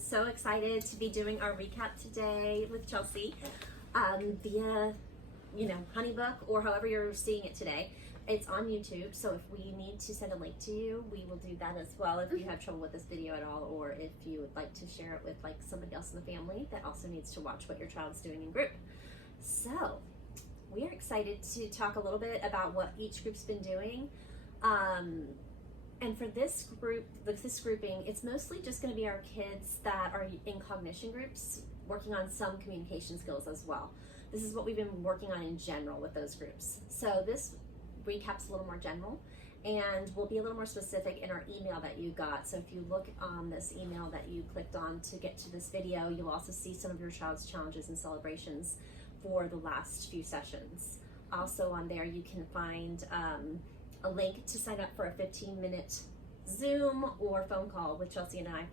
So excited to be doing our recap today with Chelsea via, HoneyBook or however you're seeing it today. It's on YouTube, so if we need to send a link to you, we will do that as well if you have trouble with this video at all, or if you would like to share it with somebody else in the family that also needs to watch what your child's doing in group. So we are excited to talk a little bit about what each group's been doing. And for this group, this grouping, it's mostly just going to be our kids that are in cognition groups working on some communication skills as well. This is what we've been working on in general with those groups. So this recap's a little more general, and we'll be a little more specific in our email that you got. So if you look on this email that you clicked on to get to this video, you'll also see some of your child's challenges and celebrations for the last few sessions. Also on there you can find a link to sign up for a 15-minute Zoom or phone call with Chelsea and I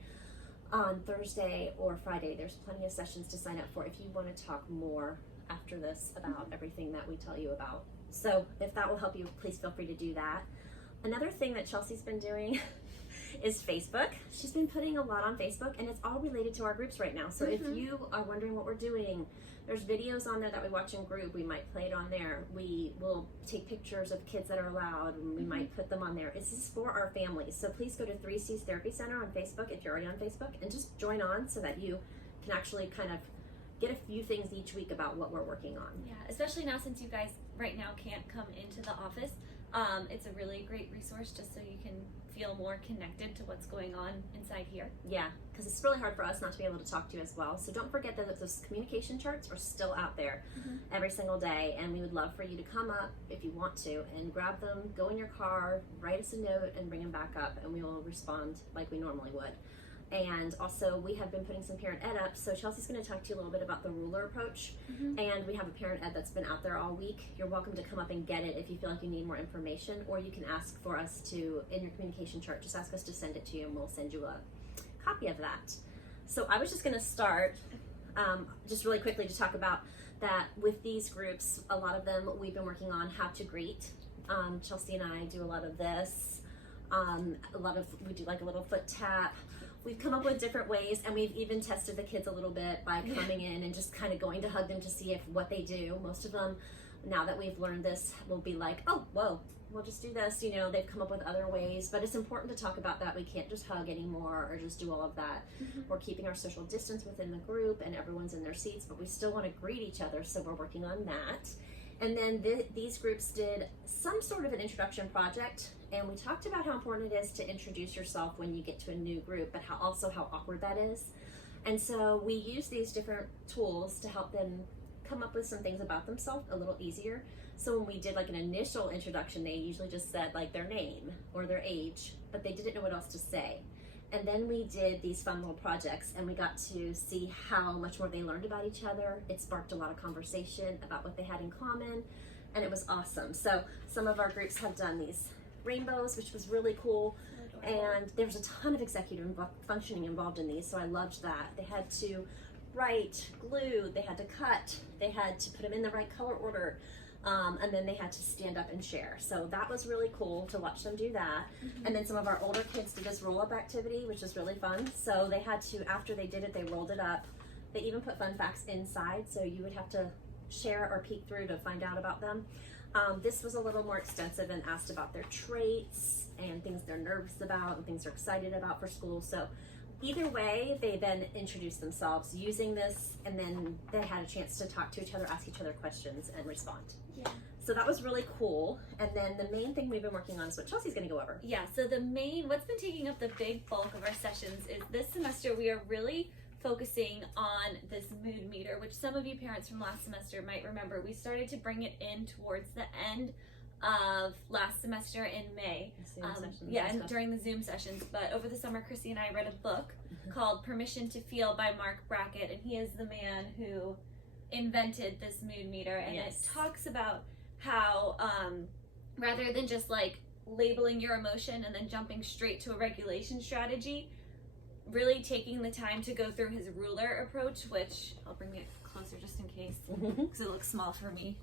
on Thursday or Friday. There's plenty of sessions to sign up for if you want to talk more after this about everything that we tell you about. So if that will help you, please feel free to do that. Another thing that Chelsea's been doing is Facebook. She's been putting a lot on Facebook, and it's all related to our groups right now. So if you are wondering what we're doing, there's videos on there that we watch in group. We might play it on there. We will take pictures of kids that are loud, and we might put them on there. This is for our families. So please go to 3C's Therapy Center on Facebook if you're already on Facebook, and just join on so that you can actually kind of get a few things each week about what we're working on. Yeah, especially now since you guys right now can't come into the office. It's a really great resource just so you can feel more connected to what's going on inside here. Yeah, because it's really hard for us not to be able to talk to you as well. So don't forget that those communication charts are still out there every single day, and we would love for you to come up if you want to and grab them, go in your car, write us a note, and bring them back up, and we will respond like we normally would. And also we have been putting some parent ed up, so Chelsea's going to talk to you a little bit about the ruler approach, and we have a parent ed that's been out there all week. You're welcome to come up and get it if you feel like you need more information, or you can ask for us to, in your communication chart, just ask us to send it to you and we'll send you a copy of that. So I was just going to start just really quickly to talk about that with these groups. A lot of them we've been working on how to greet. Chelsea and I do a lot of this. We do like a little foot tap. We've come up with different ways, and we've even tested the kids a little bit by coming in and just kind of going to hug them to see if what they do. Most of them, now that we've learned this, will be like, oh, whoa, we'll just do this. They've come up with other ways, but it's important to talk about that. We can't just hug anymore or just do all of that. We're keeping our social distance within the group, and everyone's in their seats, but we still want to greet each other, so we're working on that. And then these groups did some sort of an introduction project, and we talked about how important it is to introduce yourself when you get to a new group, but how awkward that is. And so we use these different tools to help them come up with some things about themselves a little easier. So when we did an initial introduction, they usually just said their name or their age, but they didn't know what else to say. And then we did these fun little projects, and we got to see how much more they learned about each other. It sparked a lot of conversation about what they had in common, and it was awesome. So some of our groups have done these rainbows, which was really cool. And there's a ton of executive functioning involved in these, so I loved that. They had to write, glue, they had to cut, they had to put them in the right color order. And then they had to stand up and share. So that was really cool to watch them do that. And then some of our older kids did this roll-up activity, which was really fun. So they had to, after they did it, they rolled it up. They even put fun facts inside, so you would have to share or peek through to find out about them. This was a little more extensive and asked about their traits and things they're nervous about and things they're excited about for school. So either way, they then introduced themselves using this, and then they had a chance to talk to each other, ask each other questions, and respond. Yeah. So that was really cool. And then the main thing we've been working on is what Chelsea's going to go over. Yeah, so what's been taking up the big bulk of our sessions is this semester we are really focusing on this mood meter, which some of you parents from last semester might remember. We started to bring it in towards the end of last semester in May. And during the Zoom sessions. But over the summer, Chrissy and I read a book called Permission to Feel by Mark Brackett, and he is the man who invented this mood meter. And it talks about how rather than just labeling your emotion and then jumping straight to a regulation strategy, really taking the time to go through his ruler approach, which I'll bring it closer just in case because it looks small for me.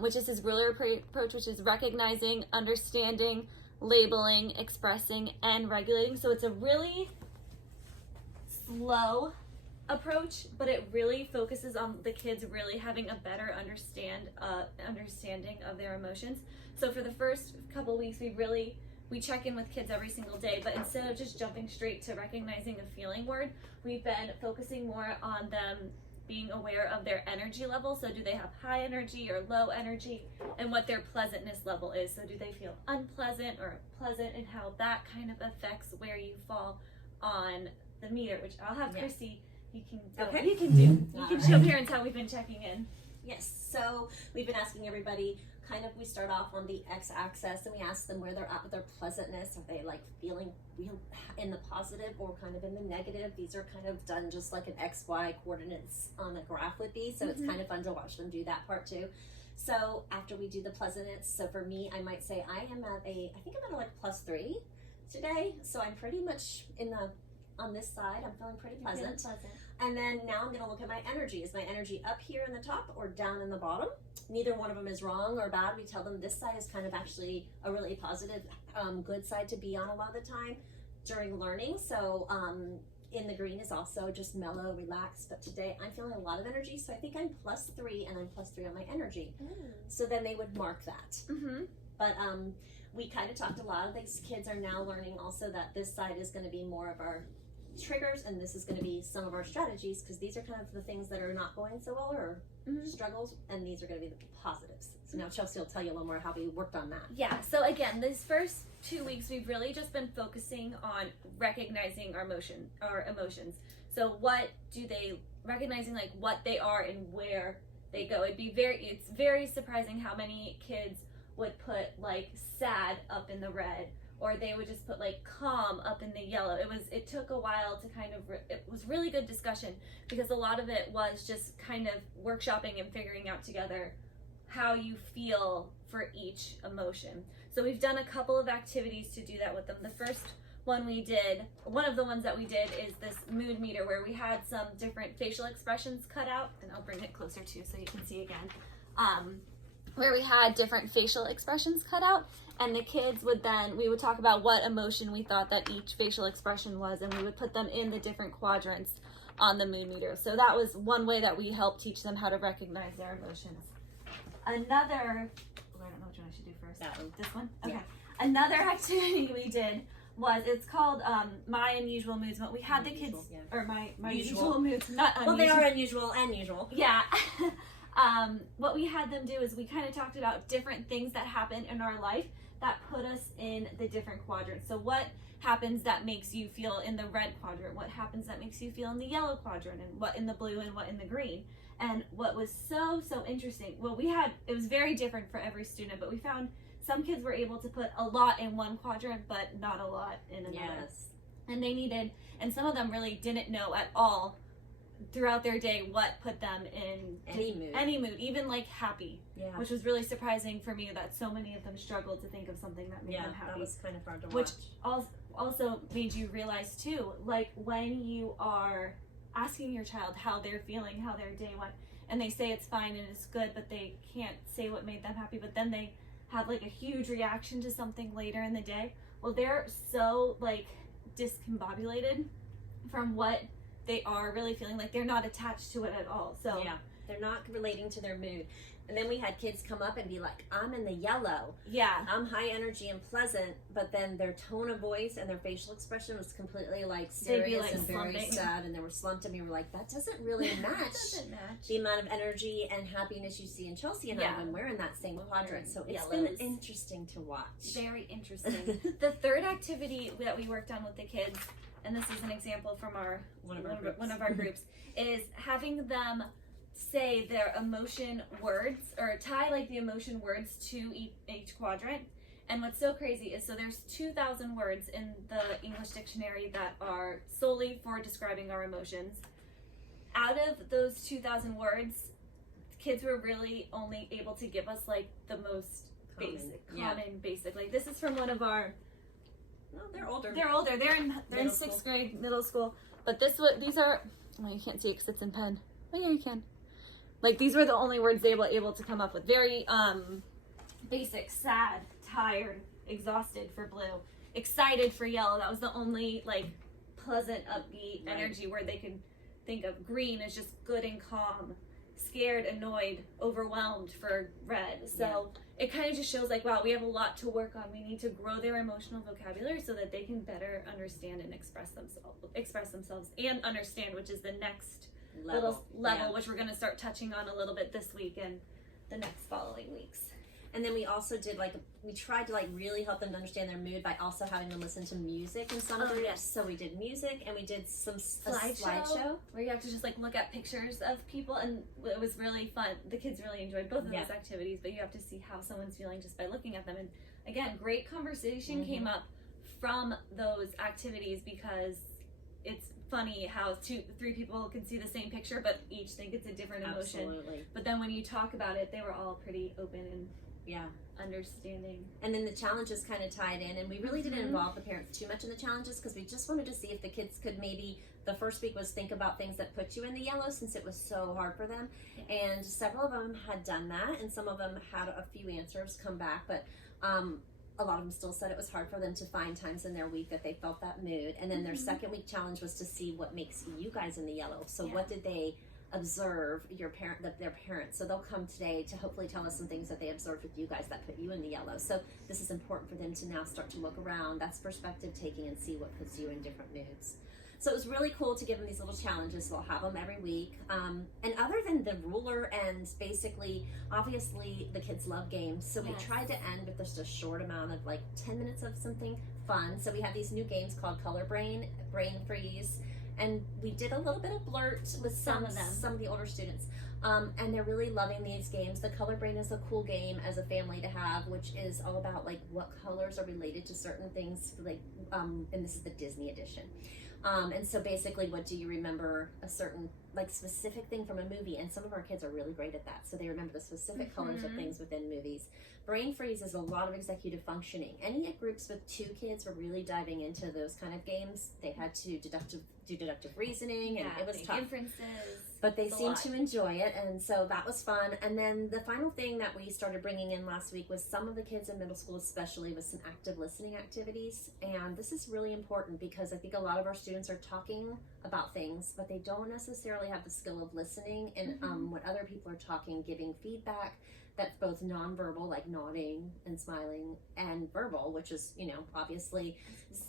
Which is his ruler approach, which is recognizing, understanding, labeling, expressing, and regulating. So it's a really slow approach, but it really focuses on the kids really having a better understanding of their emotions. So for the first couple weeks, we check in with kids every single day, but instead of just jumping straight to recognizing a feeling word, we've been focusing more on them being aware of their energy level. So do they have high energy or low energy, and what their pleasantness level is. So do they feel unpleasant or pleasant, and how that kind of affects where you fall on the meter, which I'll have Christy, you can show parents how we've been checking in. Yes, so we've been asking everybody, we start off on the x-axis and we ask them where they're at with their pleasantness. Are they like feeling real in the positive or kind of in the negative? These are kind of done just like an XY coordinates on a graph would be, so it's kind of fun to watch them do that part too. So after we do the pleasantness, so for me, I might say I think I'm at like +3 today, so I'm pretty much on this side, I'm feeling pretty pleasant. And then now I'm going to look at my energy. Is my energy up here in the top or down in the bottom? Neither one of them is wrong or bad. We tell them this side is kind of actually a really positive, good side to be on a lot of the time during learning. So in the green is also just mellow, relaxed. But today I'm feeling a lot of energy, so I think I'm +3, and I'm +3 on my energy. So then they would mark that. But we kind of talked, a lot of these kids are now learning also that this side is going to be more of our triggers, and this is going to be some of our strategies, because these are kind of the things that are not going so well or struggles, and these are going to be the positives. So now Chelsea will tell you a little more how we worked on that. Yeah, so again, these first 2 weeks we've really just been focusing on recognizing our emotions. So recognizing like what they are and where they go. It's very surprising how many kids would put like sad up in the red, or they would just put like calm up in the yellow. It took a while to it was really good discussion, because a lot of it was just kind of workshopping and figuring out together how you feel for each emotion. So we've done a couple of activities to do that with them. The first one of the ones that we did is this mood meter, where we had some different facial expressions cut out, and I'll bring it closer too so you can see again. Where we had different facial expressions cut out, and the kids we would talk about what emotion we thought that each facial expression was, and we would put them in the different quadrants on the mood meter. So that was one way that we helped teach them how to recognize their emotions. I don't know which one I should do first. That one. This one? Okay. Yeah. Another activity we did it's called My Unusual Moods. But we had the kids, or my usual moods, not unusual. Well, they are unusual and usual. Yeah. What we had them do is we kind of talked about different things that happen in our life that put us in the different quadrants. So what happens that makes you feel in the red quadrant? What happens that makes you feel in the yellow quadrant? And what in the blue and what in the green? And what was so interesting, it was very different for every student, but we found some kids were able to put a lot in one quadrant, but not a lot in another. Yes. And some of them really didn't know at all throughout their day what put them in any mood, even like happy, which was really surprising for me that so many of them struggled to think of something that made them happy. That was kind of hard to watch. Which also made you realize too, like when you are asking your child how they're feeling, how their day went, and they say it's fine and it's good, but they can't say what made them happy, but then they have like a huge reaction to something later in the day. Well, they're so like discombobulated from what they are really feeling, like they're not attached to it at all. So yeah, they're not relating to their mood. And then we had kids come up and be like, I'm in the yellow. Yeah. I'm high energy and pleasant, but then their tone of voice and their facial expression was completely like serious and very sad, and they were slumped, and we were like, that doesn't really match the amount of energy and happiness you see in Chelsea and I when we're in that same quadrant. So it's been interesting to watch. Very interesting. The third activity that we worked on with the kids, and this is an example from one of our groups, is having them say their emotion words, or tie like the emotion words to each quadrant. And what's so crazy is, so there's 2,000 words in the English dictionary that are solely for describing our emotions. Out of those 2,000 words, kids were really only able to give us like the most basic. Like this is from one of our. No, they're older. They're older. They're in sixth grade, middle school. But these are. Well, you can't see it because it's in pen. Oh yeah, you can. Like these were the only words they were able to come up with. Very basic: sad, tired, exhausted for blue, excited for yellow. That was the only like pleasant, upbeat Right. energy where they can think of green as just good and calm, scared, annoyed, overwhelmed for red. So it kind of just shows like, wow, we have a lot to work on. We need to grow their emotional vocabulary so that they can better understand and express themselves and understand, which is the next little level, Yeah. which we're going to start touching on a little bit this week and the next following weeks. And then we also did we tried to really help them to understand their mood by also having them listen to music in some groups. Yes. So we did music and we did a Slideshow slideshow. where you have to just look at pictures of people, and it was really fun. The kids really enjoyed both of those activities, but you have to see how someone's feeling just by looking at them. And again, great conversation came up from those activities because it's funny how 2-3 people can see the same picture but each think it's a different emotion. Absolutely. But then when you talk about it, they were all pretty open and understanding. And then the challenges kind of tied in, and we really didn't involve the parents too much in the challenges because we just wanted to see if the kids could maybe, the first week was think about things that put you in the yellow since it was so hard for them. And several of them had done that, and some of them had a few answers come back, but a lot of them still said it was hard for them to find times in their week that they felt that mood. And then their second week challenge was to see what makes you guys in the yellow. So what did they observe their parents? So they'll come today to hopefully tell us some things that they observed with you guys that put you in the yellow. So this is important for them to now start to look around. That's perspective taking and see what puts you in different moods. So it was really cool to give them these little challenges. They'll have them every week. And other than the ruler and basically, obviously, the kids love games. So we tried to end with just a short amount of 10 minutes of something fun. So we have these new games called Color Brain, Brain Freeze. And we did a little bit of Blurt with some of the older students. And they're really loving these games. The Color Brain is a cool game as a family to have, which is all about what colors are related to certain things. And this is the Disney edition. And so basically, what do you remember a certain specific thing from a movie? And some of our kids are really great at that. So they remember the specific colors of things within movies. Brain Freeze is a lot of executive functioning. Any groups with 2 kids were really diving into those kind of games. They had to do deductive reasoning, and it was tough. Inferences. But they seemed to enjoy it, and so that was fun. And then the final thing that we started bringing in last week was some of the kids in middle school, especially with some active listening activities. And this is really important because I think a lot of our students are talking about things, but they don't necessarily have the skill of listening and when other people are talking, giving feedback. That's both nonverbal, like nodding and smiling, and verbal, which is, obviously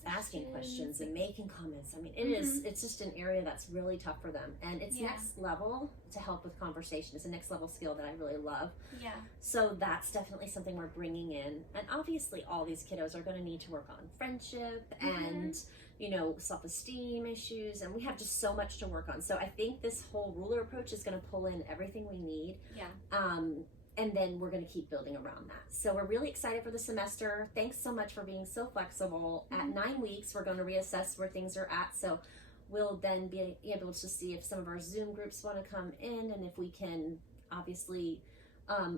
asking questions and making comments. I mean, it's just an area that's really tough for them. And it's next level to help with conversation. It's a next level skill that I really love. Yeah. So that's definitely something we're bringing in. And obviously all these kiddos are going to need to work on friendship and, self-esteem issues. And we have just so much to work on. So I think this whole ruler approach is going to pull in everything we need. Yeah. And then we're going to keep building around that. So we're really excited for the semester. Thanks so much for being so flexible. At 9 weeks, we're going to reassess where things are at. So we'll then be able to see if some of our Zoom groups want to come in and if we can obviously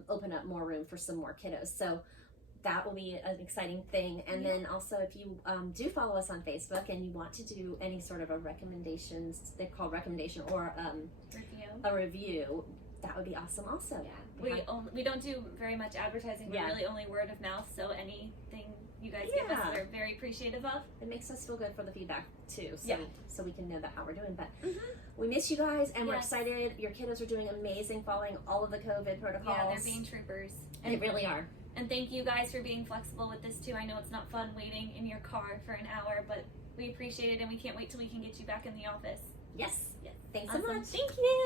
open up more room for some more kiddos. So that will be an exciting thing. And then also if you do follow us on Facebook and you want to do any sort of a recommendations, they call recommendation or a review, that would be awesome also. Yeah. We don't do very much advertising. We're really only word of mouth, so anything you guys give us, we're very appreciative of. It makes us feel good for the feedback too, so we can know that how we're doing. But we miss you guys, and we're excited. Your kiddos are doing amazing, following all of the COVID protocols. Yeah, they're being troopers. They really are. And thank you guys for being flexible with this too. I know it's not fun waiting in your car for an hour, but we appreciate it, and we can't wait till we can get you back in the office. Yes. Thanks Awesome. so much. Thank you.